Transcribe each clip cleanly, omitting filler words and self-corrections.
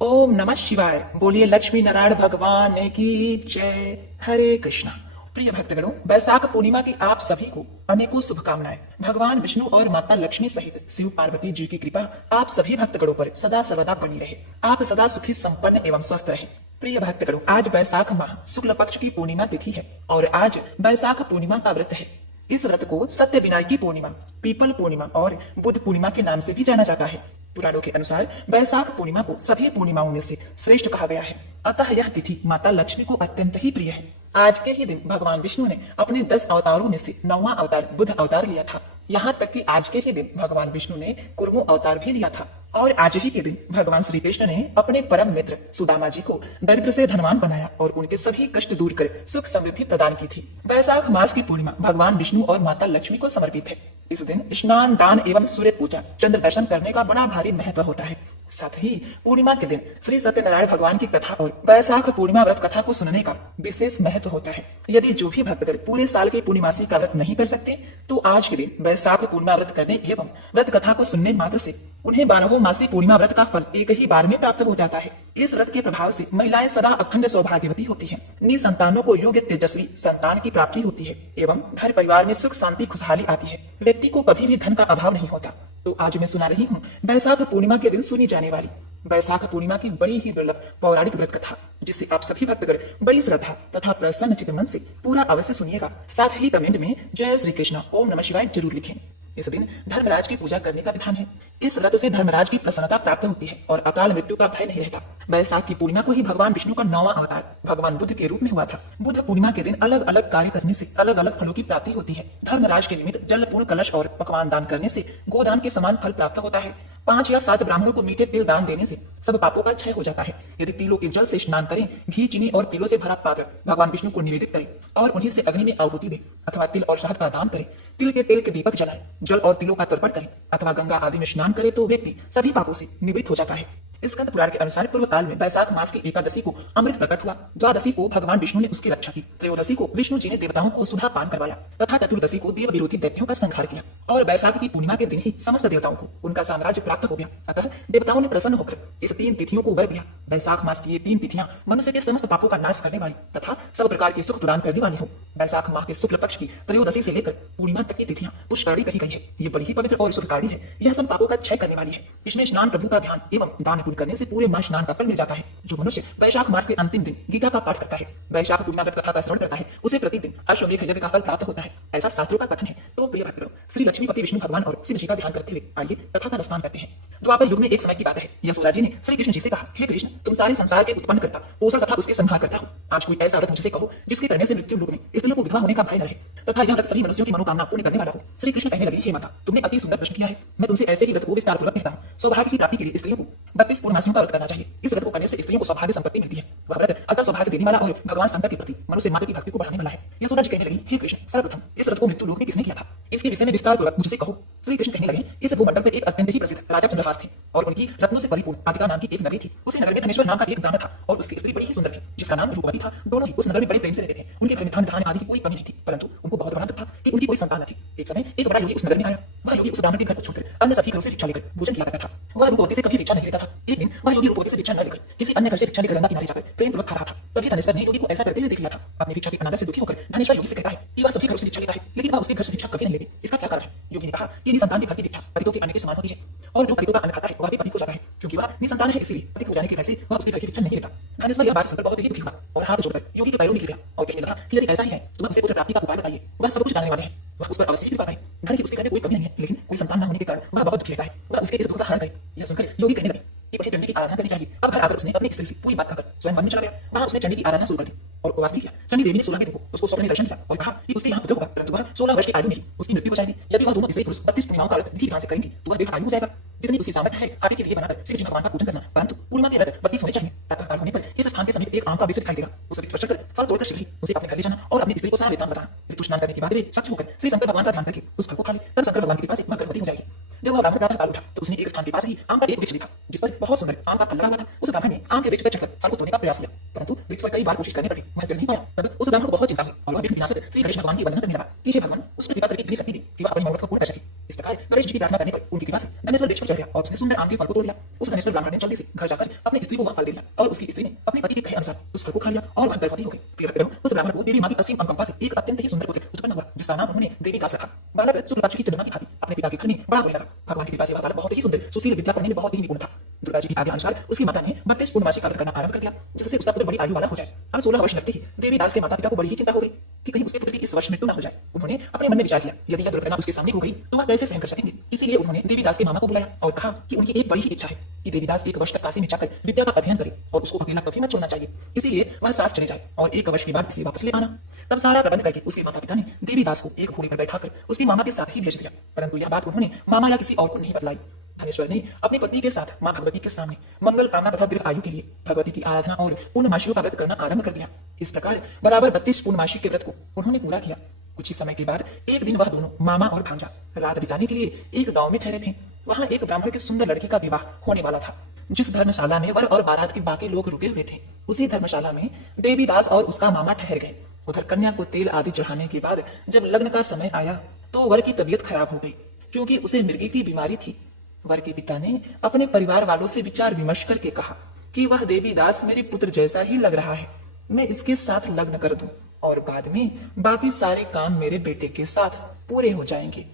ओम नमः शिवाय। बोलिए लक्ष्मी नारायण भगवान की जय। हरे कृष्णा। प्रिय भक्तगणों, वैशाख पूर्णिमा की आप सभी को अनेकों शुभकामनाएं। भगवान विष्णु और माता लक्ष्मी सहित शिव पार्वती जी की कृपा आप सभी भक्तगणों पर सदा सर्वदा बनी रहे। आप सदा सुखी, संपन्न एवं स्वस्थ रहे। प्रिय भक्तगणों, आज वैशाख माह शुक्ल पक्ष की पूर्णिमा तिथि है और आज वैशाख पूर्णिमा का व्रत है। इस व्रत को सत्य विनायकी पूर्णिमा, पीपल पूर्णिमा और बुद्ध पूर्णिमा के नाम से भी जाना जाता है। पुराणों के अनुसार वैशाख पूर्णिमा को सभी पूर्णिमाओं में से श्रेष्ठ कहा गया है। अतः यह तिथि माता लक्ष्मी को अत्यंत ही प्रिय है। आज के ही दिन भगवान विष्णु ने अपने 10 अवतारों में से 9वां अवतार बुद्ध अवतार लिया था। यहाँ तक कि आज के ही दिन भगवान विष्णु ने कुर्मो अवतार भी लिया था और आज ही के दिन भगवान श्री कृष्ण ने अपने परम मित्र सुदामा जी को दरिद्र से धनवान बनाया और उनके सभी कष्ट दूर कर सुख समृद्धि प्रदान की थी। वैशाख मास की पूर्णिमा भगवान विष्णु और माता लक्ष्मी को समर्पित है। इस दिन स्नान, दान एवं सूर्य पूजा, चंद्र दर्शन करने का बड़ा भारी महत्व होता है। साथ ही पूर्णिमा के दिन श्री सत्यनारायण भगवान की कथा और वैशाख पूर्णिमा व्रत कथा को सुनने का विशेष महत्व होता है। यदि जो भी भक्तगण पूरे साल की पूर्णिमासी का व्रत नहीं कर सकते तो आज के दिन वैशाख पूर्णिमा व्रत करने एवं व्रत कथा को सुनने मात्र से उन्हें 12 मासी पूर्णिमा व्रत का फल एक ही बार में प्राप्त हो जाता है। इस व्रत के प्रभाव से महिलाएं सदा अखंड सौभाग्यवती होती हैं। निसंतानों को योग्य तेजस्वी संतान की प्राप्ति होती है एवं घर परिवार में सुख शांति खुशहाली आती है। व्यक्ति को कभी भी धन का अभाव नहीं होता। तो आज मैं सुना रही हूँ वैशाख पूर्णिमा के दिन सुनी जाने वाली वैशाख पूर्णिमा की बड़ी ही दुर्लभ पौराणिक व्रत कथा, जिसे आप सभी भक्तगण बड़ी श्रद्धा तथा प्रसन्न चित्त मन से पूरा अवश्य सुनिएगा। साथ ही कमेंट में जय श्री कृष्ण, ओम नमः शिवाय जरूर लिखें। इस दिन धर्मराज की पूजा करने का विधान है। इस व्रत से धर्मराज की प्रसन्नता प्राप्त होती है और अकाल मृत्यु का भय नहीं रहता। वैशाख की पूर्णिमा को ही भगवान विष्णु का 9वां अवतार भगवान बुद्ध के रूप में हुआ था। बुद्ध पूर्णिमा के दिन अलग अलग कार्य करने से अलग अलग फलों की प्राप्ति होती है। धर्मराज के निमित्त जल पूर्ण कलश और पकवान दान करने से गोदान के समान फल प्राप्त होता है। 5 या 7 ब्राह्मणों को मीठे तिल दान देने से सब पापों का क्षय हो जाता है। यदि तिलों के जल से स्नान करें, घी, चीनी और तिलों से भरा पात्र भगवान विष्णु को निवेदित करें और उन्हीं से अग्नि में आहुति दें अथवा तिल और शहद का दान करें, तिल के तेल के दीपक जलाएं, जल और तिलों का तर्पण करें अथवा गंगा आदि में स्नान करें तो व्यक्ति सभी पापों से निवृत्त हो जाता है। स्कंद पुराण के अनुसार पूर्व काल में वैशाख मास की एकादशी को अमृत प्रकट हुआ, द्वादशी को भगवान विष्णु ने उसकी रक्षा की, त्रयोदशी को विष्णु जी ने देवताओं को सुधा पान करवाया तथा चतुर्दशी को देव विरोधी दैत्यों का संहार किया और वैशाख की पूर्णिमा के दिन ही समस्त देवताओं को उनका साम्राज्य प्राप्त हो गया। अतः देवताओं ने प्रसन्न होकर इस 3 तिथियों को वर दिया। वैशाख मास की ये 3 तिथियां मनुष्य के समस्त पापों का नाश करने वाली तथा सब प्रकार के सुख प्रदान करने वाली हो। वैशाख माह के शुक्ल पक्ष की त्रयोदशी से लेकर पूर्णिमा तक की तिथियां पुष्करणी कही गई है। ये बड़ी ही पवित्र और सुखकारी है। यह सब पापों का क्षय करने वाली है। इसमें स्नान, प्रभु का ध्यान एवं दान पुण्य करने से पूरे माह स्नान का फल मिल जाता है। जो मनुष्य वैशाख मास के अंतिम दिन गीता का पाठ करता है, वैशाख पूर्णिमा व्रत कथा का श्रवण करता है, उसे प्रतिदिन अश्वमेध यज्ञ का फल प्राप्त होता है, ऐसा शास्त्रों का कथन है। तो प्रिय भक्तों, श्री लक्ष्मीपति विष्णु भगवान और शिव जी का ध्यान करते हुए आइए कथा का रसपान करते हैं। द्वापर युग में एक समय की बात है। यशोदा जी ने श्री कृष्ण जी से कहा, हे कृष्ण, तुम सारे संसार के उत्पन्न करता, पोषण तथा उसके संहार करता हो। आज कोई ऐसा व्रत मुझसे कहो जिसके करने से मृत्यु लोक में स्त्रियों को विधवा होने का भय न रहे तथा यह व्रत सभी मनुष्यों की मनोकामना पूर्ण करने वाला हो। श्री कृष्ण कहने लगे, हे माता, तुमने अति सुंदर प्रश्न किया है। मैं तुमसे ऐसे ही व्रत को विस्तार पूर्वक कहता हूँ। सौभाग्य की प्राप्ति के लिए स्त्रियों को 32 पूर्णमासियों का व्रत करना चाहिए। इस व्रत को करने से स्त्रियों को सौभाग्य संपत्ति मिलती है। वह व्रत अतः सौभाग्य देने वाला और भगवान शंकर के प्रति मनुष्य मात्र की भक्ति को बढ़ाने वाला है। यशोदा जी कहने लगी, हे कृष्ण, सर्वप्रथम इस व्रत को मृत्यु लोक में किसने किया था, इसके विषय में विस्तार पूर्वक मुझसे कहो। श्री कृष्ण कहने लगे, इस भूमंडल पर एक अत्यंत ही प्रसिद्ध राजा चंद्रहास थे और उनकी रत्नों से परिपूर्ण आदिका नाम की एक नगरी थी। उस नगर में धनेश्वर नाम का एक ब्राह्मण था और उसकी स्त्री बड़ी ही सुंदर थी जिसका नाम रूपवती था। दोनों ही उस नगर में बड़े प्रेम से रहते थे। उनके घर में धन धान्य आदि की कोई कमी नहीं थी, परंतु उनको बहुत बड़ा दुख था कि उनकी कोई संतान न थी। एक समय एक बड़ा योगी उस नगर में आया। वह योगी उस ब्राह्मण के घर को छोड़कर अन्य सभी घरों से भिक्षा लेकर भोजन किया करता था। वह रूपवती से कभी भिक्षा नहीं लेता था। एक दिन वह योगी रूपवती से भिक्षा न लेकर किसी अन्य घर से भिक्षा लेकर गंगा किनारे जाकर प्रेम पूर्वक खा रहा था। तभी धनेश्वर ने योगी को ऐसा करते हुए देख लिया था। अपनी भिक्षा की अनादर से दुखी होकर धनेश्वर योगी से कहता है कि वह सभी घरों से भिक्षा लेता है लेकिन वह उसके घर से भिक्षा कभी नहीं लेते। इसका क्या कारण है? योगी ने कहा कि निसंतान के घर की भिक्षा पतितों के अन्न के समान होती है और जो पतितों का अन्न खाता है वह भी पतित हो जाता है। क्योंकि वह निसंतान है इसलिए पतित हो जाने के वजह से वह उसके घर की भिक्षा नहीं लेता। धनेश्वर यह बात सुनकर बहुत ही दुखी हुआ और हाथ जोड़कर योगी के पैरों में गिर गया और कहने लगा कि यदि ऐसा ही है तो वह उसे पुत्र प्राप्ति का उपाय बताइए। वह सब कुछ जानने वाले हैं, वह उस पर अवश्य कृपा करें। धन की उसके घर में कोई कमी नहीं है लेकिन कोई संतान न होने के कारण वह बहुत दुखी रहता है। वह उसके इस दुख का हरण करे। यह सुनकर योगी कहने लगे कि बड़े चंडी की आराधना करनी चाहिए। अब घर आकर उसने अपनी स्त्री से पूरी बात कहकर स्वयं वन में चला गया। वहां उसने चंडी की आराधना शुरू कर दी और उपवास भी किया। चंडी देवी ने 16वें दिन को उसको स्वप्न में दर्शन दिया और कहा कि उसके यहाँ पुत्र होगा, परंतु वह 16 वर्ष की आयु में ही उसकी मृत्यु हो जाएगी। यदि वह दोनों स्त्री पुरुष 32 पूर्णिमाओं का व्रत विधि विधान से करेंगे तो वह दीर्घ आयु हो जाएगा। जितनी उसकी सामर्थ्य है आटे के लिए बनाकर शिव जी भगवान का पूजन करना, परंतु पूर्णिमा के व्रत 32 होने चाहिए। प्रातःकाल होने पर इस स्थान के समीप एक आम का वृक्ष दिखाई देगा। उस वृक्ष पर चढ़कर फल तोड़कर शीघ्र ही उसे अपने घर ले जाना और अपनी स्त्री को सारा वृत्तांत बताना। ऋतु स्नान करने के बाद वे सच होकर श्री शंकर भगवान का ध्यान करके उस फल को खा ले, तब शंकर भगवान के पास वह गर्भवती हो जाएगी। जब वह ब्राह्मण प्रातःकाल उठा तो उसने एक स्थान के पास ही आम का एक वृक्ष देखा जिस पर बहुत सुंदर आम का फल लगा हुआ था। उस ब्राह्मण ने आम के वृक्ष पर चढ़कर फल को तोड़ने का प्रयास किया, परंतु वृक्ष पर कई बार कोशिश करने पर भी वह चढ़ नहीं पाया। तब उस ब्राह्मण को बहुत चिंता हुई और वह विघ्न विनाशक श्री गणेश भगवान की वंदना करने लगा कि हे भगवान, उस पर कृपा करके इतनी शक्ति दी कि वह अपनी मनोरथ को पूर्ण कर सके। इस प्रकार गणेश जी की प्रार्थना करने पर उनकी कृपा से धनेश्वर वृक्ष पर चढ़ गया और उसने सुंदर आम के फल को तोड़ लिया। उस धनेश्वर ब्राह्मण ने जल्दी से घर जाकर अपनी स्त्री को वह फल दे दिया और उसकी स्त्री ने अपने पति के कहे अनुसार उस फल को खा लिया और वह गर्भवती हो गई। प्रिय भक्तगण, उस ब्राह्मण को देवी माँ की असीम अनुकंपा से एक अत्यंत ही सुंदर पुत्र उत्पन्न हुआ, जिसका नाम उन्होंने देवी दास रखा। बालक शुक्लपक्ष की चंद्रमा की भांति अपने पिता के घर में बड़ा होने लगा। भगवान की कृपा से वह बालक बहुत ही सुंदर, सुशील, विद्या पढ़ने में बहुत ही निपुण था। दुर्गा जी की आज्ञा अनुसार उसकी माता ने 32 पूर्णमासी का व्रत करना आरंभ कर दिया, जिससे उसका पुत्र बड़ी आयु वाला हो जाए। अब 16 वर्ष लगते ही देवी दास के माता पिता को बड़ी ही चिंता हो गई कि कहीं उसके पुत्र की इस वर्ष मृत्यु न हो जाए। उन्होंने अपने मन में विचार किया, यदि यह दुर्घटना उसके सामने हो गई तो वह कैसे सहन कर सकेंगे। इसीलिए उन्होंने देवी दास के मामा को बुलाया और कहा कि उनकी एक बड़ी ही इच्छा है कि देवी दास 1 वर्ष तक काशी में जाकर विद्या का अध्ययन करे और उसको अकेला कभी मत छोड़ना चाहिए। इसीलिए वह साथ चले जाए और 1 वर्ष के बाद इसे वापस ले आना। तब सारा प्रबंध करके उसके माता पिता ने देवी दास को एक घोड़े पर बैठाकर उसके मामा के साथ ही भेज दिया, परंतु यह बात उन्होंने मामा या किसी और को नहीं बतलाई। धनेश्वर ने अपनी पत्नी के साथ मां भगवती के सामने मंगल कामना तथा दीर्घ आयु के लिए भगवती की आराधना और पूर्णमासियों का व्रत करना आरंभ कर दिया। इस प्रकार बराबर 32 पूर्णमासी के व्रत को उन्होंने पूरा किया। कुछ ही समय के बाद एक दिन वह दोनों मामा और भांजा रात बिताने के लिए एक गांव में ठहरे थे। वहां एक ब्राह्मण के सुंदर लड़के का विवाह होने वाला था। जिस धर्मशाला में वर और बारात के बाकी लोग रुके हुए थे, उसी धर्मशाला में देवी दास और उसका मामा ठहर गए। उधर कन्या को तेल आदि चढ़ाने के बाद जब लग्न का समय आया तो वर की तबीयत खराब हो गई, क्योंकि उसे मिर्गी की बीमारी थी। वर के पिता ने अपने परिवार वालों से विचार विमर्श करके कहा कि वह देवी दास मेरे पुत्र जैसा ही लग रहा है, मैं इसके साथ लग्न कर दूं और बाद में बाकी सारे काम मेरे बेटे के साथ पूरे हो जाएंगे।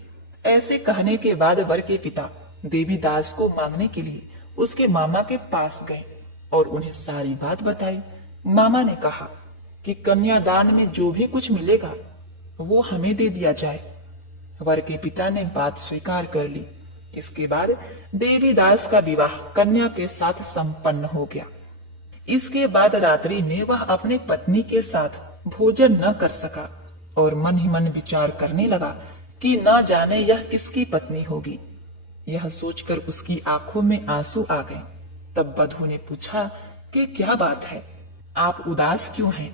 ऐसे कहने के बाद वर के पिता देवी दास को मांगने के लिए उसके मामा के पास गए और उन्हें सारी बात बताई। मामा ने कहा कि कन्यादान में जो भी कुछ मिलेगा वो हमें दे दिया जाए। वर के पिता ने बात स्वीकार कर ली। इसके बाद देवी दास का विवाह कन्या के साथ संपन्न हो गया। इसके बाद रात्रि में वह अपने पत्नी के साथ भोजन न कर सका और मन ही मन विचार करने लगा कि न जाने यह किसकी पत्नी होगी। यह सोचकर उसकी आंखों में आंसू आ गए। तब वधू ने पूछा कि क्या बात है, आप उदास क्यों हैं?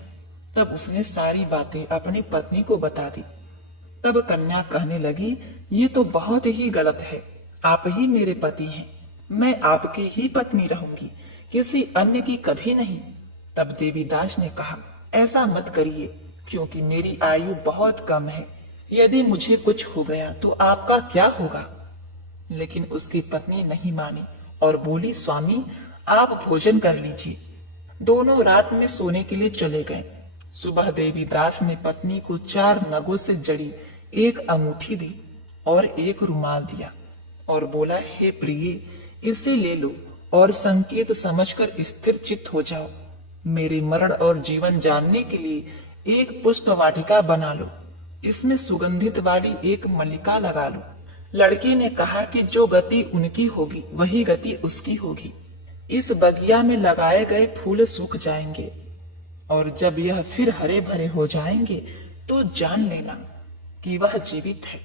तब उसने सारी बातें अपनी पत्नी को बता दी। तब कन्या कहने लगी, ये तो बहुत ही गलत है, आप ही मेरे पति हैं, मैं आपकी ही पत्नी रहूंगी, किसी अन्य की कभी नहीं। तब देवी दास ने कहा, ऐसा मत करिए, क्योंकि मेरी आयु बहुत कम है, यदि मुझे कुछ हो गया तो आपका क्या होगा? लेकिन उसकी पत्नी नहीं मानी और बोली, स्वामी आप भोजन कर लीजिए। दोनों रात में सोने के लिए चले गए। सुबह देवी दास ने पत्नी को 4 नगों से जड़ी एक अंगूठी दी और एक रुमाल दिया और बोला, हे प्रिय, इसे ले लो और संकेत समझकर स्थिर चित्त हो जाओ। मेरे मरण और जीवन जानने के लिए एक पुष्प वाटिका बना लो, इसमें सुगंधित वाली एक मल्लिका लगा लो। लड़के ने कहा कि जो गति उनकी होगी वही गति उसकी होगी। इस बगिया में लगाए गए फूल सूख जाएंगे और जब यह फिर हरे भरे हो जाएंगे तो जान लेना कि वह जीवित है।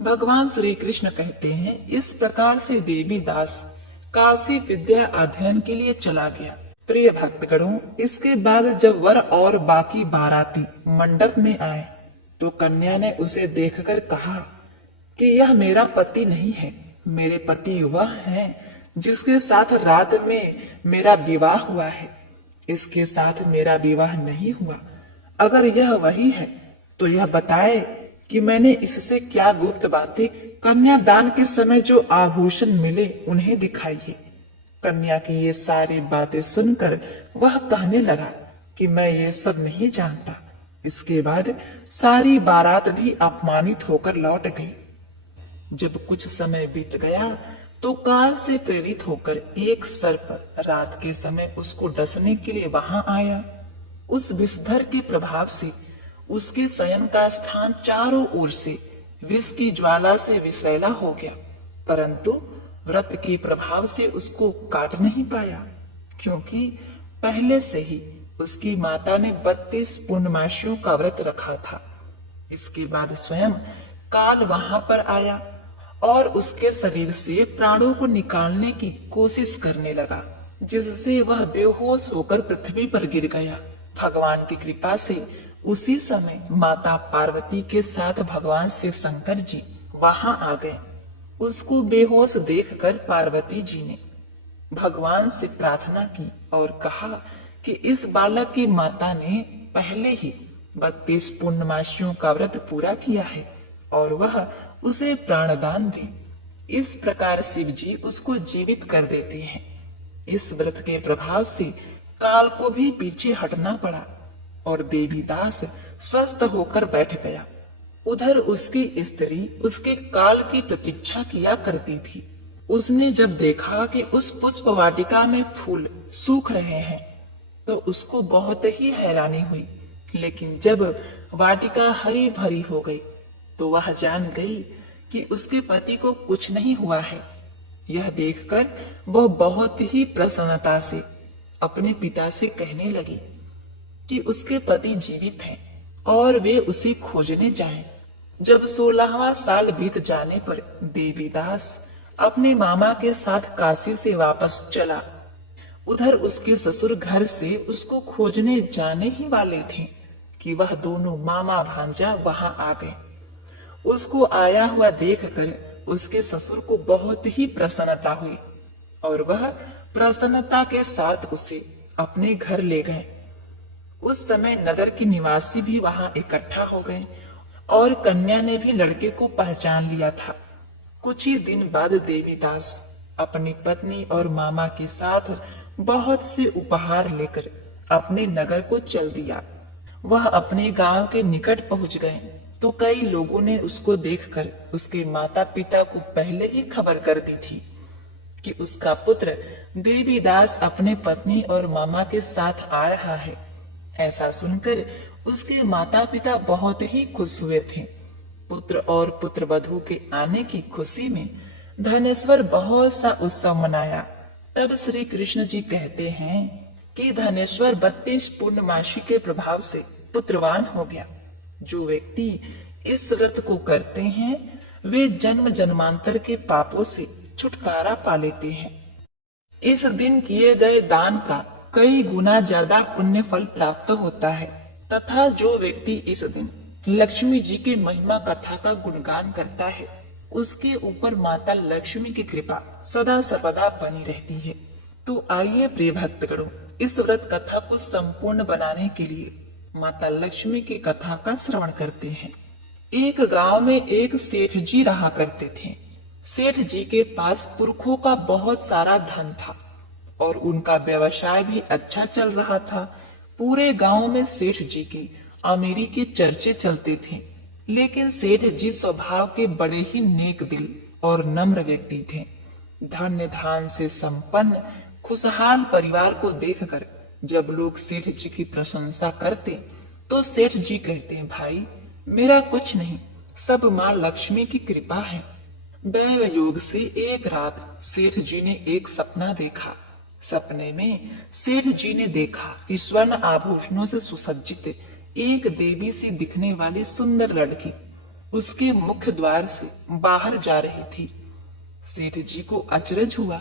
भगवान श्री कृष्ण कहते हैं, इस प्रकार से देवी दास काशी विद्या अध्ययन के लिए चला गया। प्रिय भक्तगणों, इसके बाद जब वर और बाकी बाराती मंडप में आए तो कन्या ने उसे देखकर कहा कि यह मेरा पति नहीं है, मेरे पति वह हैं जिसके साथ रात में मेरा विवाह हुआ है। इसके साथ मेरा विवाह नहीं हुआ। अगर यह वही है तो यह बताए कि मैंने इससे क्या गुप्त बातें कन्यादान के समय जो आभूषण मिले उन्हें दिखाई है। कन्या की ये सारी बातें सुनकर वह कहने लगा कि मैं ये सब नहीं जानता। इसके बाद सारी बारात भी अपमानित होकर लौट गई। जब कुछ समय बीत गया तो काल से प्रेरित होकर एक सर्प रात के समय उसको डसने के लिए वहां आया। उस विषधर के प्रभाव से उसके शयन का स्थान चारों ओर से विष की ज्वाला से विषैला हो गया, परंतु व्रत के प्रभाव से उसको काट नहीं पाया, क्योंकि पहले से ही उसकी माता ने 32 पूर्णमासियों का व्रत रखा था। इसके बाद स्वयं काल वहां पर आया और उसके शरीर से प्राणों को निकालने की कोशिश करने लगा, जिससे वह बेहोश होकर पृथ्वी पर गिर गया। भगवान की कृपा से उसी समय माता पार्वती के साथ भगवान शिव शंकर जी वहां आ गए। उसको बेहोश देखकर पार्वती जी ने भगवान से प्रार्थना की और कहा कि इस बालक की माता ने पहले ही 32 पूर्णमासियों का व्रत पूरा किया है और वह उसे प्राणदान दे। इस प्रकार शिव जी उसको जीवित कर देते हैं। इस व्रत के प्रभाव से काल को भी पीछे हटना पड़ा और देवीदास स्वस्थ होकर बैठ गया। उधर उसकी स्त्री उसके काल की प्रतीक्षा किया करती थी। उसने जब देखा कि उस पुष्प वाटिका में फूल सूख रहे हैं तो उसको बहुत ही हैरानी हुई, लेकिन जब वाटिका हरी भरी हो गई तो वह जान गई कि उसके पति को कुछ नहीं हुआ है। यह देखकर वह बहुत ही प्रसन्नता से अपने पिता से कहने लगी कि उसके पति जीवित हैं और वे उसे खोजने जाएं। जब 16वां साल बीत जाने पर देवीदास अपने मामा के साथ काशी से वापस चला। उधर उसके ससुर घर से उसको खोजने जाने ही वाले थे कि वह दोनों मामा भांजा वहां आ गए। उसको आया हुआ देखकर उसके ससुर को बहुत ही प्रसन्नता हुई और वह प्रसन्नता के साथ उसे अपने घर ले गए। उस समय नगर के निवासी भी वहां इकट्ठा हो गए और कन्या ने भी लड़के को पहचान लिया था। कुछ ही दिन बाद देवीदास अपनी पत्नी और मामा के साथ बहुत से उपहार लेकर अपने नगर को चल दिया। वह अपने गांव के निकट पहुंच गए तो कई लोगों ने उसको देखकर उसके माता पिता को पहले ही खबर कर दी थी कि उसका पुत्र देवीदास अपने पत्नी और मामा के साथ आ रहा है। ऐसा सुनकर उसके माता पिता बहुत ही खुश हुए थे। पुत्र और पुत्र वधू के आने की खुशी में धनेश्वर बहुत सा उत्सव मनाया। तब श्री कृष्ण जी कहते हैं कि धनेश्वर 32 पूर्णमासी के प्रभाव से पुत्रवान हो गया। जो व्यक्ति इस व्रत को करते हैं वे जन्म जन्मांतर के पापों से छुटकारा पा लेते हैं। इस दिन किए गए दान का कई गुना ज्यादा पुण्य फल प्राप्त होता है तथा जो व्यक्ति इस दिन लक्ष्मी जी की महिमा कथा का गुणगान करता है उसके ऊपर माता लक्ष्मी की कृपा सदा सर्वदा बनी रहती है। तो आइए प्रिय भक्तगणों, इस व्रत कथा को संपूर्ण बनाने के लिए माता लक्ष्मी की कथा का श्रवण करते हैं। एक गांव में एक सेठ जी रहा करते थे। सेठ जी के पास पुरखों का बहुत सारा धन था और उनका व्यवसाय भी अच्छा चल रहा था। पूरे गांव में सेठ जी की अमीरी के चर्चे चलते थे, लेकिन सेठ जी स्वभाव के बड़े ही नेक दिल और नम्र व्यक्ति थे। धन्य धान से संपन्न खुशहाल परिवार को देखकर जब लोग सेठ जी की प्रशंसा करते तो सेठ जी कहते हैं, भाई मेरा कुछ नहीं, सब माँ लक्ष्मी की कृपा है। दैव योग से एक रात सेठ जी ने एक सपना देखा। सपने में सेठ जी ने देखा कि स्वर्ण आभूषणों से सुसज्जित एक देवी सी दिखने वाली सुंदर लड़की उसके मुख्य द्वार से बाहर जा रही थी। सेठ जी को अचरज हुआ,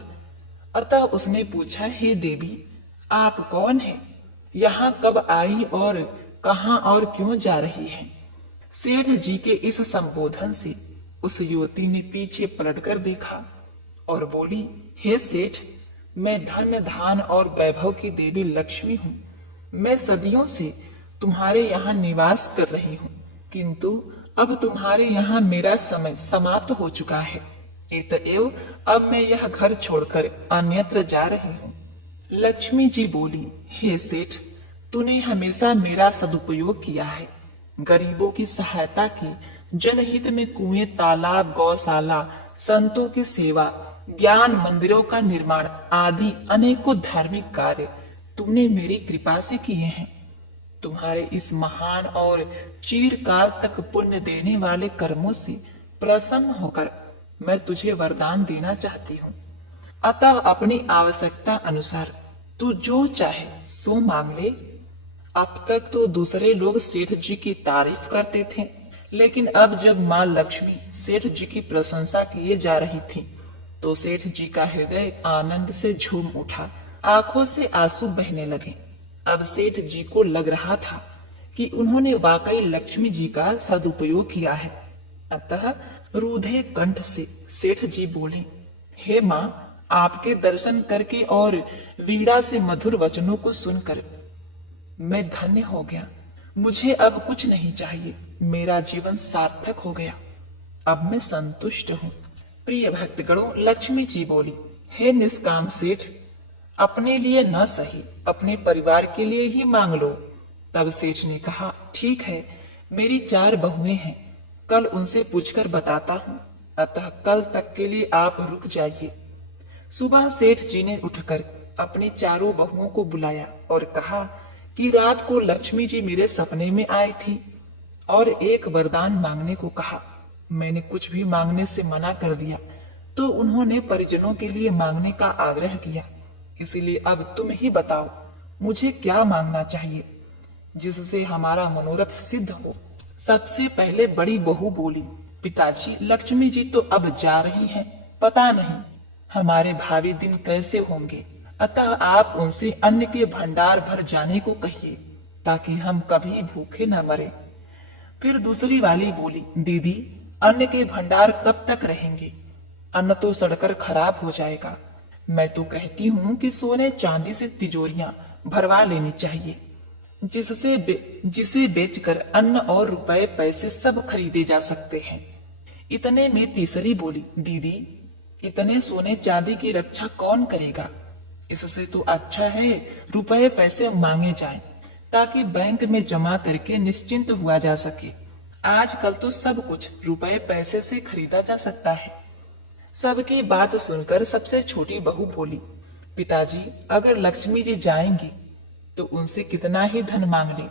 अतः उसने पूछा, हे देवी आप कौन हैं? यहाँ कब आई और कहाँ और क्यों जा रही हैं? सेठ जी के इस संबोधन से उस युवती ने पीछे पलटकर देखा और बोली, हे सेठ, मैं धन्य धान और वैभव की देवी लक्ष्मी हूँ। मैं सदियों से तुम्हारे यहाँ निवास कर रही हूँ, किंतु अब तुम्हारे यहाँ मेरा समय समाप्त हो चुका है। अतएव अब मैं यह घर छोड़कर अन्यत्र जा रही हूँ। लक्ष्मी जी बोली, हे सेठ, तूने हमेशा मेरा सदुपयोग किया है। गरीबों की सहायता की, जनहित में कुएं, तालाब, गौशाला, संतों की सेवा, ज्ञान मंदिरों का निर्माण आदि अनेकों धार्मिक कार्य तुमने मेरी कृपा से किए हैं। तुम्हारे इस महान और चिरकाल तक पुण्य देने वाले कर्मों से प्रसन्न होकर मैं तुझे वरदान देना चाहती हूँ। अतः अपनी आवश्यकता अनुसार तू जो चाहे सो मांग ले। अब तक तो दूसरे लोग सेठ जी की तारीफ करते थे, लेकिन अब जब माँ लक्ष्मी सेठ जी की प्रशंसा किए जा रही थी तो सेठ जी का हृदय आनंद से झूम उठा, आंखों से आंसू बहने लगे। अब सेठ जी को लग रहा था कि उन्होंने वाकई लक्ष्मी जी का सदुपयोग किया है। अतः रूधे कंठ से सेठ जी बोले, हे माँ, आपके दर्शन करके और वीणा से मधुर वचनों को सुनकर मैं धन्य हो गया। मुझे अब कुछ नहीं चाहिए, मेरा जीवन सार्थक हो गया। अब मैं संतुष्ट हूँ। प्रिय भक्तगणों, लक्ष्मी जी बोली, हे निष्काम सेठ, अपने लिए न सही अपने परिवार के लिए ही मांग लो। तब सेठ ने कहा, ठीक है, मेरी 4 बहुएं हैं, कल उनसे पूछकर बताता हूँ, अतः कल तक के लिए आप रुक जाइए। सुबह सेठ जी ने उठकर अपनी चारों बहुओं को बुलाया और कहा कि रात को लक्ष्मी जी मेरे सपने में आई थी और एक वरदान मांगने को कहा। मैंने कुछ भी मांगने से मना कर दिया तो उन्होंने परिजनों के लिए मांगने का आग्रह किया। इसीलिए अब तुम ही बताओ, मुझे क्या मांगना चाहिए जिससे हमारा मनोरथ सिद्ध हो। सबसे पहले बड़ी बहू बोली, पिताजी, लक्ष्मी जी तो अब जा रही हैं, पता नहीं हमारे भावी दिन कैसे होंगे, अतः आप उनसे अन्न के भंडार भर जाने को कहिए ताकि हम कभी भूखे न मरे। फिर दूसरी वाली बोली, दीदी, अन्न के भंडार कब तक रहेंगे, अन्न तो सड़कर खराब हो जाएगा। मैं तो कहती हूँ कि सोने चांदी से तिजोरियां भरवा लेनी चाहिए जिसे बेचकर अन्न और रुपए पैसे सब खरीदे जा सकते हैं। इतने में तीसरी बोली, दीदी, इतने सोने चांदी की रक्षा कौन करेगा, इससे तो अच्छा है रुपए पैसे मांगे जाएं ताकि बैंक में जमा करके निश्चिंत हुआ जा सके। आजकल तो सब कुछ रुपए पैसे से खरीदा जा सकता है। सबकी बात सुनकर सबसे छोटी बहू बोली, पिताजी, अगर लक्ष्मी जी जाएंगी तो उनसे कितना ही धन मांग ले,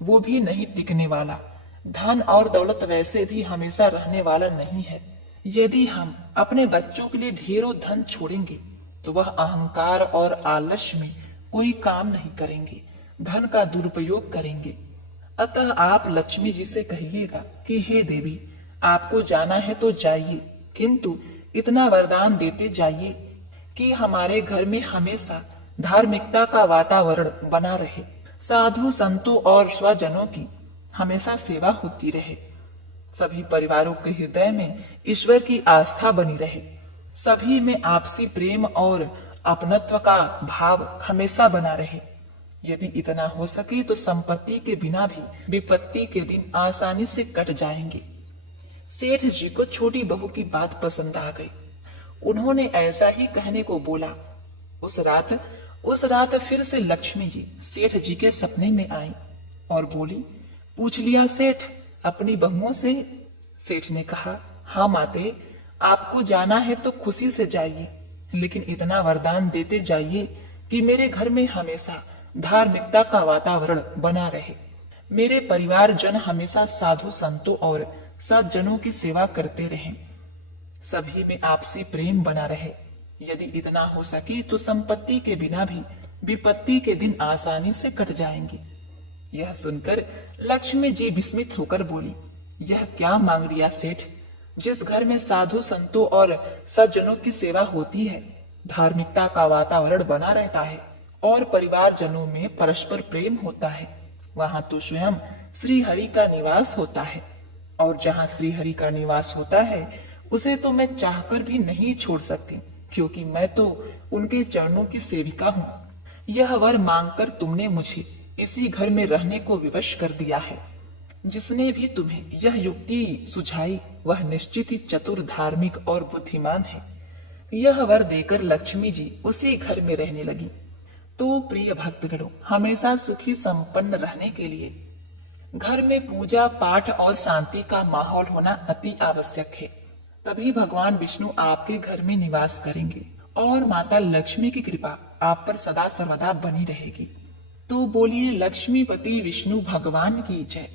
वो भी नहीं टिकने वाला। धन और दौलत वैसे भी हमेशा रहने वाला नहीं है। यदि हम अपने बच्चों के लिए ढेरों धन छोड़ेंगे तो वह अहंकार और आलस्य में कोई काम नहीं करेंगे, धन का दुरुपयोग करेंगे। अतः आप लक्ष्मी जी से कहिएगा कि हे देवी, आपको जाना है तो जाइए, किंतु इतना वरदान देते जाइए कि हमारे घर में हमेशा धार्मिकता का वातावरण बना रहे, साधु संतों और स्वजनों की हमेशा सेवा होती रहे, सभी परिवारों के हृदय में ईश्वर की आस्था बनी रहे, सभी में आपसी प्रेम और अपनत्व का भाव हमेशा बना रहे। यदि इतना हो सके तो संपत्ति के बिना भी विपत्ति के दिन आसानी से कट जाएंगे। सेठ जी को छोटी बहू की बात पसंद आ गई। उन्होंने ऐसा ही कहने को बोला। उस रात फिर से लक्ष्मी जी सेठ जी के सपने में आई और बोली, पूछ लिया सेठ अपनी बहुओं से? सेठ ने कहा, हाँ माते, आपको जाना है तो खुशी से जाइए, लेकिन इतना वरदान देते जाइए कि मेरे घर में हमेशा धार्मिकता का वातावरण बना रहे, मेरे परिवार जन हमेशा साधु संतों और सज्जनों की सेवा करते रहें, सभी में आपसी प्रेम बना रहे। यदि इतना हो सके तो संपत्ति के बिना भी विपत्ति के दिन आसानी से कट जाएंगे। यह सुनकर लक्ष्मी जी विस्मित होकर बोली, यह क्या मांग लिया सेठ? जिस घर में साधु संतों और सज्जनों की सेवा होती है, धार्मिकता का वातावरण बना रहता है और परिवार जनों में परस्पर प्रेम होता है, वहां तो स्वयं श्री हरि का निवास होता है, और जहां श्री हरि का निवास होता है उसे तो मैं चाहकर भी नहीं छोड़ सकती, क्योंकि मैं तो उनके चरणों की सेविका हूँ। यह वर मांगकर तुमने मुझे इसी घर में रहने को विवश कर दिया है। जिसने भी तुम्हें यह युक्ति सुझाई वह निश्चित ही चतुर, धार्मिक और बुद्धिमान है। यह वर देकर लक्ष्मी जी उसी घर में रहने लगी। तो प्रिय भक्तगणों, हमेशा सुखी संपन्न रहने के लिए घर में पूजा पाठ और शांति का माहौल होना अति आवश्यक है। तभी भगवान विष्णु आपके घर में निवास करेंगे और माता लक्ष्मी की कृपा आप पर सदा सर्वदा बनी रहेगी। तो बोलिए लक्ष्मीपति विष्णु भगवान की जय।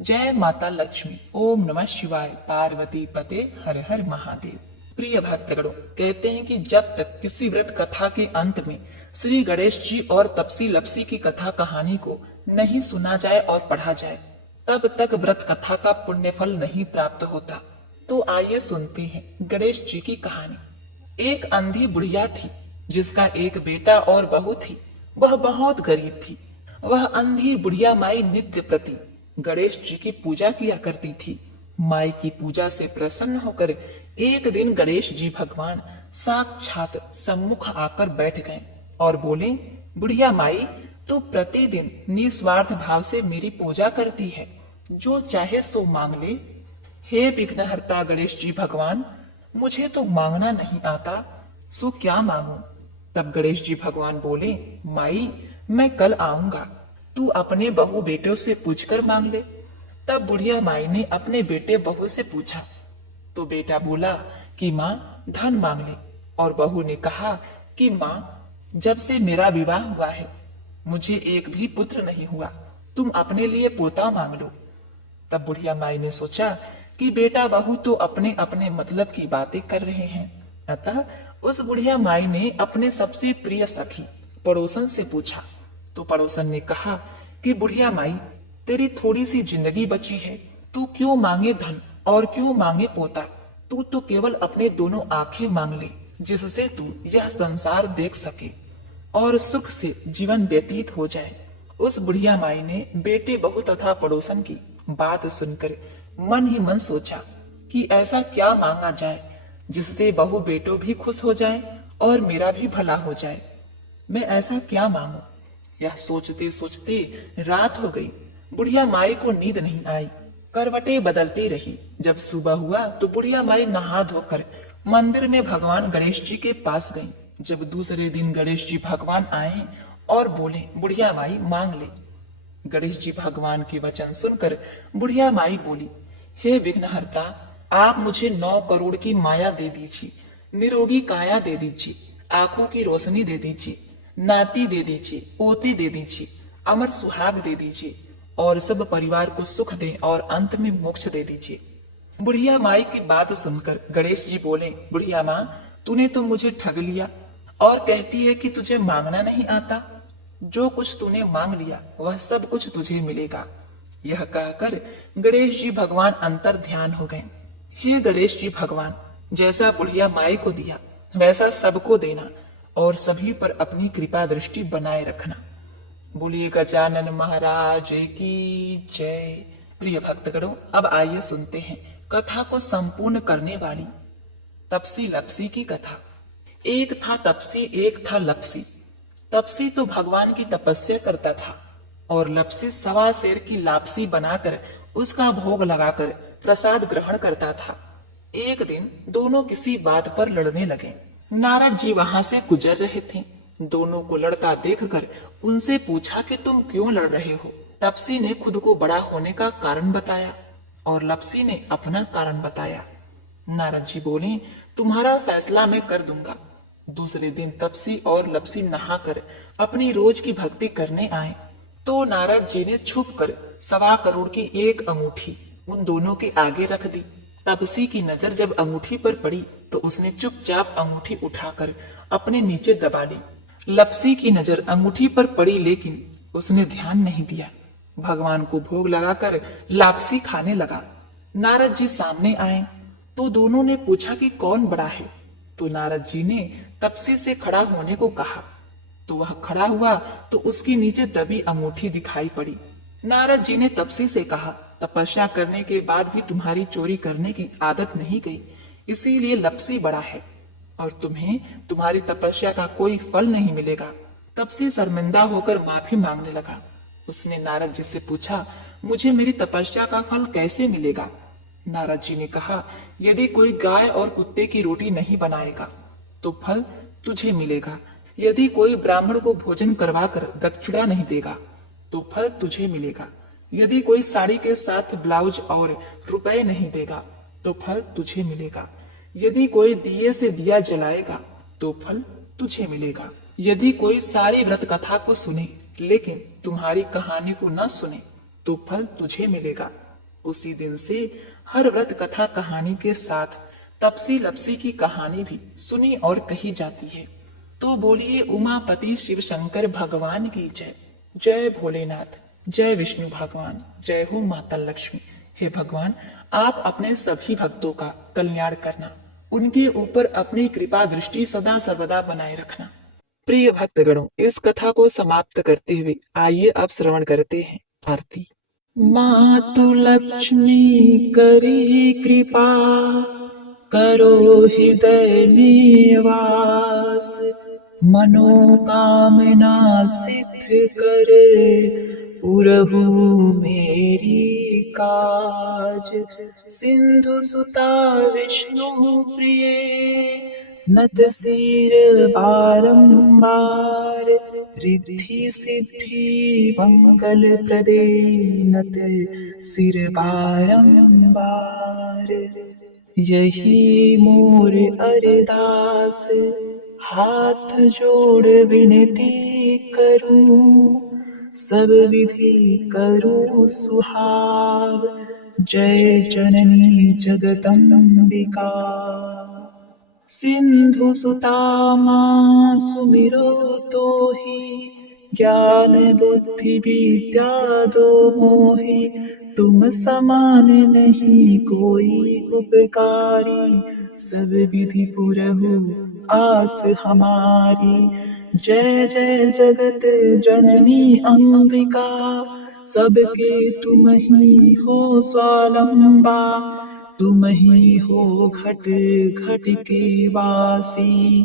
जय माता लक्ष्मी। ओम नमः शिवाय। पार्वती पते हर हर महादेव। प्रिय भक्तगणों, कहते हैं कि जब तक किसी व्रत कथा के अंत में श्री गणेश जी और तपसी लपसी की कथा कहानी को नहीं सुना जाए और पढ़ा जाए, तब तक व्रत कथा का पुण्य फल नहीं प्राप्त होता। तो आइए सुनते हैं गणेश जी की कहानी। एक अंधी बुढ़िया थी जिसका एक बेटा और बहू थी। वह बहुत गरीब थी। वह अंधी बुढ़िया माई नित्य प्रति गणेश जी की पूजा किया करती थी। माई की पूजा से प्रसन्न होकर एक दिन गणेश जी भगवान साक्षात सम्मुख आकर बैठ गए और बोले, बुढ़िया माई, तू प्रतिदिन निस्वार्थ भाव से मेरी पूजा करती है, जो चाहे सो मांग ले। हे विघ्नहर्ता गणेश जी भगवान, मुझे तो मांगना नहीं आता, सो क्या मांगू। तब गणेश जी भगवान बोले, माई मैं कल आऊंगा, तू अपने बहू बेटों से पूछकर मांग ले। तब बुढ़िया माई ने अपने बेटे बहू से पूछा तो बेटा बोला कि माँ धन मांग ले, और बहू ने कहा कि माँ जब से मेरा विवाह हुआ है मुझे एक भी पुत्र नहीं हुआ, तुम अपने लिए पोता मांग लो। तब बुढ़िया माई ने सोचा कि बेटा बहू तो अपने अपने मतलब की बातें कर रहे हैं, अतः उस बुढ़िया माई ने अपने सबसे प्रिय सखी पड़ोसन से पूछा तो पड़ोसन ने कहा कि बुढ़िया माई तेरी थोड़ी सी जिंदगी बची है, तू क्यों मांगे धन और क्यों मांगे पोता, तू तो केवल अपने दोनों आंखें मांग ले जिससे तू यह संसार देख सके और सुख से जीवन व्यतीत हो जाए। उस बुढ़िया माई ने बेटे बहू तथा पड़ोसन की बात सुनकर मन ही मन सोचा कि ऐसा क्या मांगा जाए जिससे बहू बेटो भी खुश हो जाए और मेरा भी भला हो जाए। मैं ऐसा क्या मांगू। यह सोचते सोचते रात हो गई। बुढ़िया माई को नींद नहीं आई, करवटें बदलती रही। जब सुबह हुआ तो बुढ़िया माई नहा धोकर मंदिर में भगवान गणेश जी के पास गई। जब दूसरे दिन गणेश जी भगवान आए और बोले, बुढ़िया माई मांग ले। गणेश जी भगवान के वचन सुनकर बुढ़िया माई बोली, हे विघ्नहर्ता, आप मुझे 9 करोड़ की माया दे दीजिए, निरोगी काया दे दीजिए, आंखों की रोशनी दे दीजिए, नाती दे दीजिए, पोती दे दीजिए, अमर सुहाग दे दीजिए और सब परिवार को सुख दे और अंत में मोक्ष दे दीजिए। बुढ़िया माई की बात सुनकर गणेश जी बोले, बुढ़िया माँ तूने तो मुझे ठग लिया और कहती है कि तुझे मांगना नहीं आता। जो कुछ तूने मांग लिया वह सब कुछ तुझे मिलेगा। यह कहकर गणेश जी भगवान अंतर ध्यान हो गए। हे गणेश जी भगवान, जैसा बुढ़िया माई को दिया वैसा सबको देना और सभी पर अपनी कृपा दृष्टि बनाए रखना। बोलिए गजानन महाराज की जय। प्रिय भक्तगणों, अब आइए सुनते हैं कथा को संपूर्ण करने वाली तपसी लपसी की कथा। एक था तपसी, एक था लपसी। तपसी तो भगवान की तपस्या करता था और लपसी सवा शेर की लापसी बनाकर उसका भोग लगाकर प्रसाद ग्रहण करता था। एक दिन दोनों किसी बात पर लड़ने लगे। नारद जी वहां से गुजर रहे थे। दोनों को लड़ता देखकर उनसे पूछा कि तुम क्यों लड़ रहे हो। तपसी ने खुद को बड़ा होने का कारण बताया और लपसी ने अपना कारण बताया। नारद जी बोले, तुम्हारा फैसला मैं कर दूंगा। दूसरे दिन तपसी और लपसी नहाकर अपनी रोज की भक्ति करने आए तो नारद जी ने छुपकर 1.25 करोड़ की एक अंगूठी उन दोनों के आगे रख दी। तपसी की नजर जब अंगूठी पर पड़ी तो उसने चुपचाप अंगूठी उठाकर अपने नीचे दबा ली। लपसी की नजर अंगूठी पर पड़ी लेकिन उसने ध्यान नहीं दिया। भगवान को भोग लगाकर लापसी खाने लगा। नारद जी सामने आए तो दोनों ने पूछा कि कौन बड़ा है। तो नारद जी ने तपसी से खड़ा होने को कहा तो वह खड़ा हुआ तो उसके नीचे दबी अंगूठी दिखाई पड़ी। नारद जी ने तपसी से कहा, तपस्या करने के बाद भी तुम्हारी चोरी करने की आदत नहीं गई, इसीलिए लपसी बड़ा है और तुम्हें तुम्हारी तपस्या का कोई फल नहीं मिलेगा। तपसी शर्मिंदा होकर माफी मांगने लगा। उसने नारद जी से पूछा, मुझे मेरी तपस्या का फल कैसे मिलेगा। नारद जी ने कहा, यदि कोई गाय और कुत्ते की रोटी नहीं बनाएगा तो फल तुझे मिलेगा। यदि कोई ब्राह्मण को भोजन करवाकर दक्षिणा नहीं देगा तो फल तुझे मिलेगा। यदि कोई साड़ी के साथ ब्लाउज और रुपए नहीं देगा तो फल तुझे मिलेगा। यदि कोई दिए से दिया जलाएगा तो फल तुझे मिलेगा। यदि कोई सारी व्रत कथा को सुने लेकिन तुम्हारी कहानी को न सुने तो फल तुझे मिलेगा। उसी दिन से हर व्रत कथा कहानी के साथ तपसी लपसी की कहानी भी सुनी और कही जाती है। तो बोलिए उमापति शिव शंकर भगवान की जय। जय भोलेनाथ, जय विष्णु भगवान, जय हो माता लक्ष्मी। हे भगवान, आप अपने सभी भक्तों का कल्याण करना, उनके ऊपर अपनी कृपा दृष्टि सदा सर्वदा बनाए रखना। प्रिय भक्तगणों, इस कथा को समाप्त करते हुए आइए अब श्रवण करते हैं आरती। मातु लक्ष्मी करी कृपा, करो हृदय में वास, मनोकामना सिद्ध करे, पुरहु मेरी काज। सिंधु सुता विष्णु प्रिय, नत सिर बारंबार। रिद्धि सिद्धि मंगल प्रदे, नत सिर बारंबार। यही मोर अरदास, हाथ जोड़ विनती करूं। सब विधि करूं सुहाग, जय जननी जगदम्बिका। सिंधु सुता मां सुमिरो तोहि, ज्ञान बुद्धि विद्या दो मोहि। तुम समान नहीं कोई उपकारी, सब विधि पुरहु आस हमारी। जय जय जगत जननी अंबिका, सबके तुम ही हो स्वावलंबा। तुम ही हो घट घट के वासी,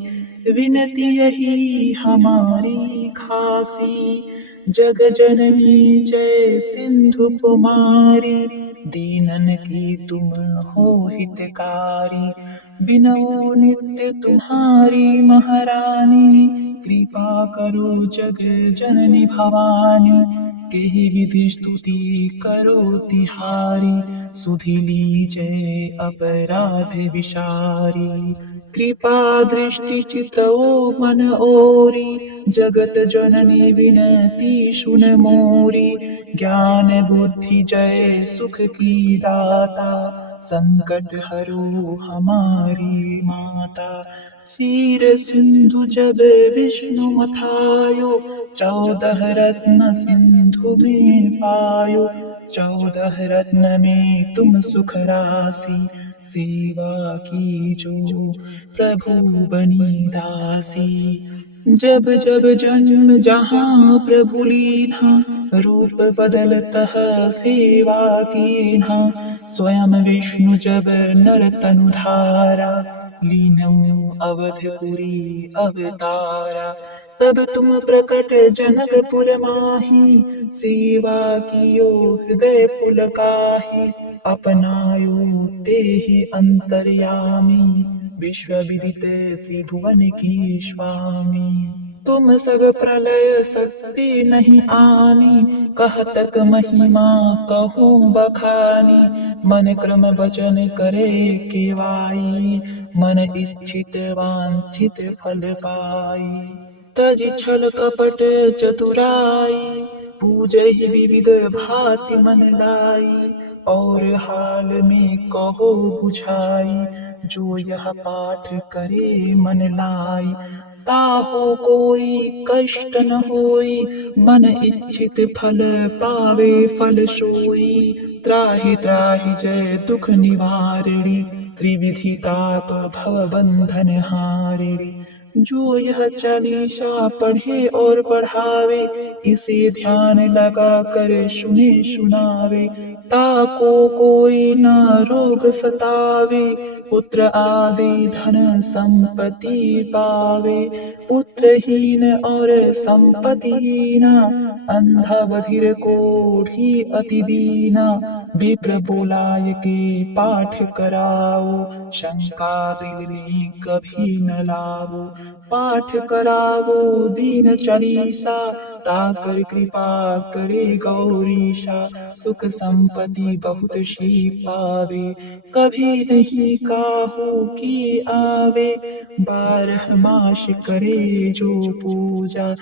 विनती यही हमारी खासी। जग जननी जय सिंधु कुमारी, दीनन की तुम हो हितकारी। बिनो नित्य तुम्हारी महारानी, कृपा करो जग जननी भवानी। केहि विधि स्तुति करो तिहारी, सुधि लीजै अपराध विसारी। कृपा दृष्टि चितओ मन ओरी, जगत जननी विनती सुन मोरी। ज्ञान बुद्धि जय सुख की दाता, संकट हरो हमारी माता। क्षीर सिंधु जब विष्णु मथायो, 14 रत्न सिंधु में पायो। 14 रत्न में तुम सुख राशि, सेवा की जो प्रभु बनी दासी। जब जब जन्म जहाँ प्रभु लीन्हा, रूप बदलतः सेवा कीन्हा। स्वयं विष्णु जब नर तनु धारा, लीनऊ अवधपुरी अवतारा। तब तुम प्रकट जनकपुर माही, सेवा कियो हृदय पुलकाहि। अपनायो तेहि अंतर्यामी, विश्व विदित त्रिभुवन की स्वामी। तुम सब प्रलय शक्ति नहीं आनी, कहतक महिमा कहूँ बखानी। मन क्रम वचन करे केवाई, मन इच्छित वांछित फल पाई। तज छल कपट चतुराई, पूजहि विविध भांति मन लाई। और हाल में कहो बुझाई, जो यह पाठ करे मन लाई। ताहो कोई कष्ट न होई, मन इच्छित फल पावे फल सोई। त्राहि त्राहि जय दुख निवारिणी, त्रिविधि ताप भव बंधन हारिणी। जो यह चालीसा पढ़े और पढ़ावे, इसे ध्यान लगा कर सुने सुनावे। ताको कोई न रोग सतावे, पुत्र आदि धन संपत्ति पावे। पुत्रहीन और संपत्तिहीना, अंधा बधिर कोढ़ी अति दीना। विप्र बोलाय के पाठ कराओ, शंका दिल में कभी न लाओ। पाठ करावो दीन चालीसा, ताकर कृपा करे गौरीशा। सुख संपत्ति बहुत सी पावे, कभी नहीं काहू की आवे। 12 मास करे जो पूजा,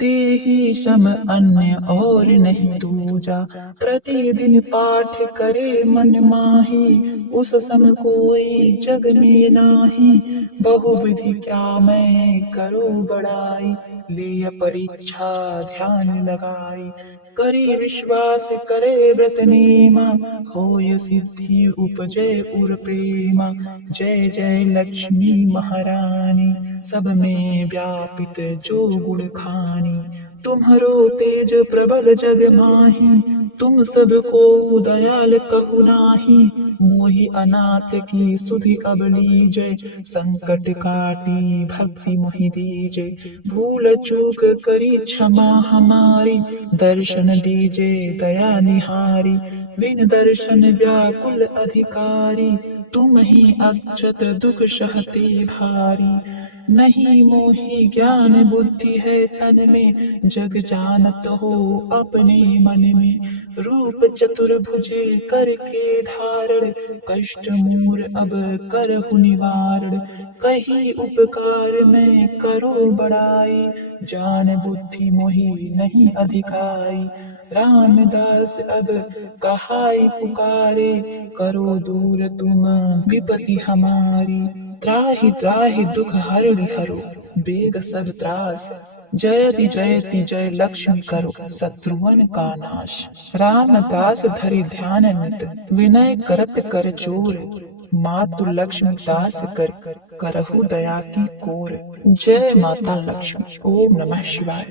ते ही सम अन्य और नहीं दूजा। प्रतिदिन पाठ करे मन माही, उस सम कोई जग में नाही। बहुविधि क्या मैं करो बड़ाई, ले परीक्षा ध्यान लगाई। करी विश्वास करे व्रत नेमा, होय सिद्धि उपजे उर प्रेमा। जय जय लक्ष्मी महारानी, सब में व्यापित जो गुण खानी। तुम्हरो तेज प्रबल जग माही, तुम सबको दयाल कहु नाही। मोहि अनाथ की सुधि अब लीजय, संकट काटी भक्ति मोहि दीजे। भूल चूक करी क्षमा हमारी, दर्शन दीजे दया निहारी। बिन दर्शन व्याकुल अधिकारी, तुम ही अक्षत दुख सहते भारी। नहीं मोहि ज्ञान बुद्धि है तन में, जग जानत हो अपने मन में। रूप चतुर्भुजे करके धारण, कष्ट मूर अब करहु निवारण। कही उपकार मैं करो बड़ाई, जान बुद्धि मोहि नहीं अधिकाई। रामदास अब कहाई पुकारे, करो दूर तुम विपति हमारी। त्राहि त्राहि दुख हरणि हरो, बेग सब त्रास। जयति जयति जय लक्ष्मी करो, शत्रुवन का नाश। रामदास धरि ध्यान नित, विनय करत कर जोर। मातु लक्ष्मी दास कर, करहु दया की कोर। जय माता लक्ष्मी। ओम नमः शिवाय।